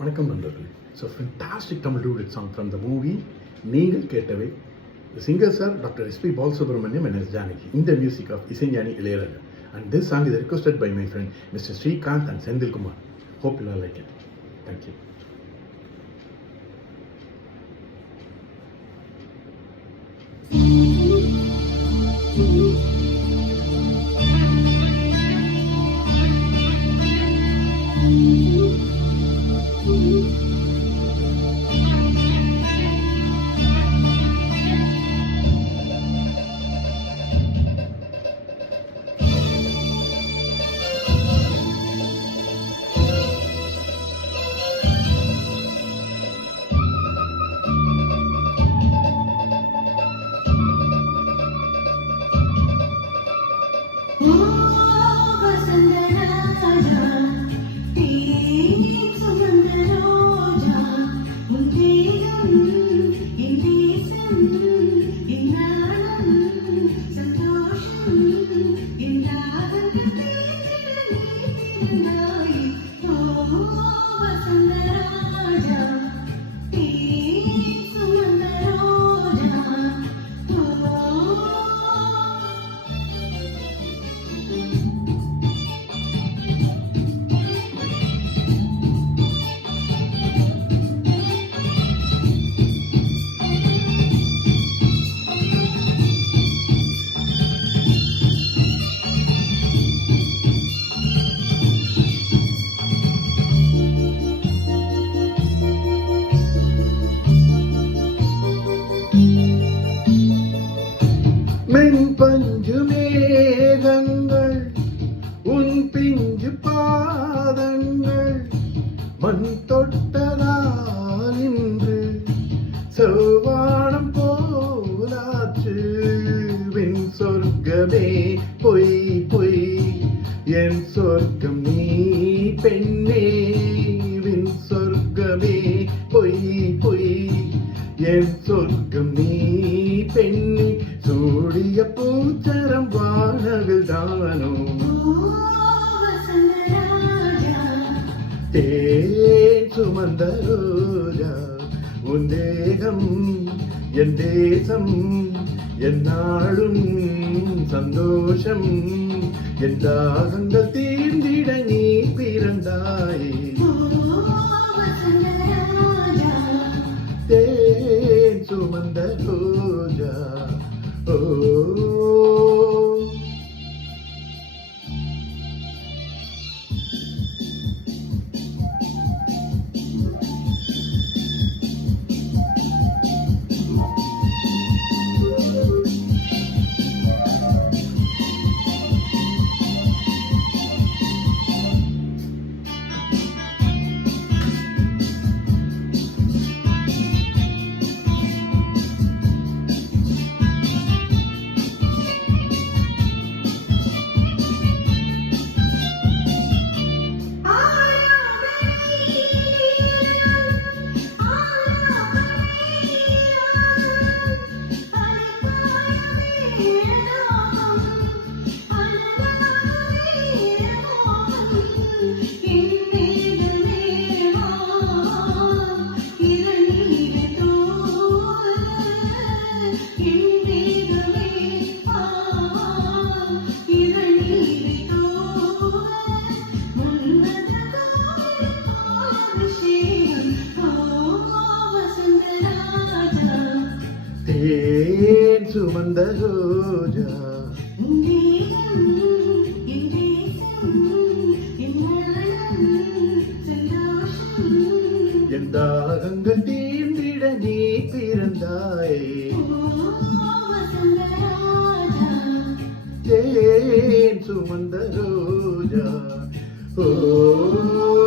வணக்கம் நண்பர்களே. So fantastic Tamil duet song from the movie நீங்கள் கேட்டவை. Singers are doctor S P Balasubramaniam and S. Janaki in the music of இசைஞானி Ilaiyaraaja. And this song is requested by my friend Mr. Srikanth and Senthil Kumar. Hope you all like it. Thank you. பஞ்சு மேகங்கள் உன் பிஞ்சு பாதங்கள் மண் தொட்டதால் இன்று செவ்வானம் போலாச்சு. Win சொர்க்கமே பொய் பொய் என் சொர்க்கம் நீ பெண்ணே. வின் சொர்க்கமே பொய் பொய் என் சொர்க்கம் நீ பெண்ணே. சூடிய பூச்சரம் வானவில் தானோ தேன் சுமந்த ரோஜா. உன் தேகம் என் தேசம் என்னாலும் சந்தோஷம். என் தாகங்கள் தீர்ந்திட நீ பிறந்தாயே. தேன் சுமந்த ரோஜா. தேன் சுமந்த ரோஜா. என் தாகங்கள் தீர்ந்திட நீ பிறந்தாயே. தேன் சுமந்த ரோஜா. ஓ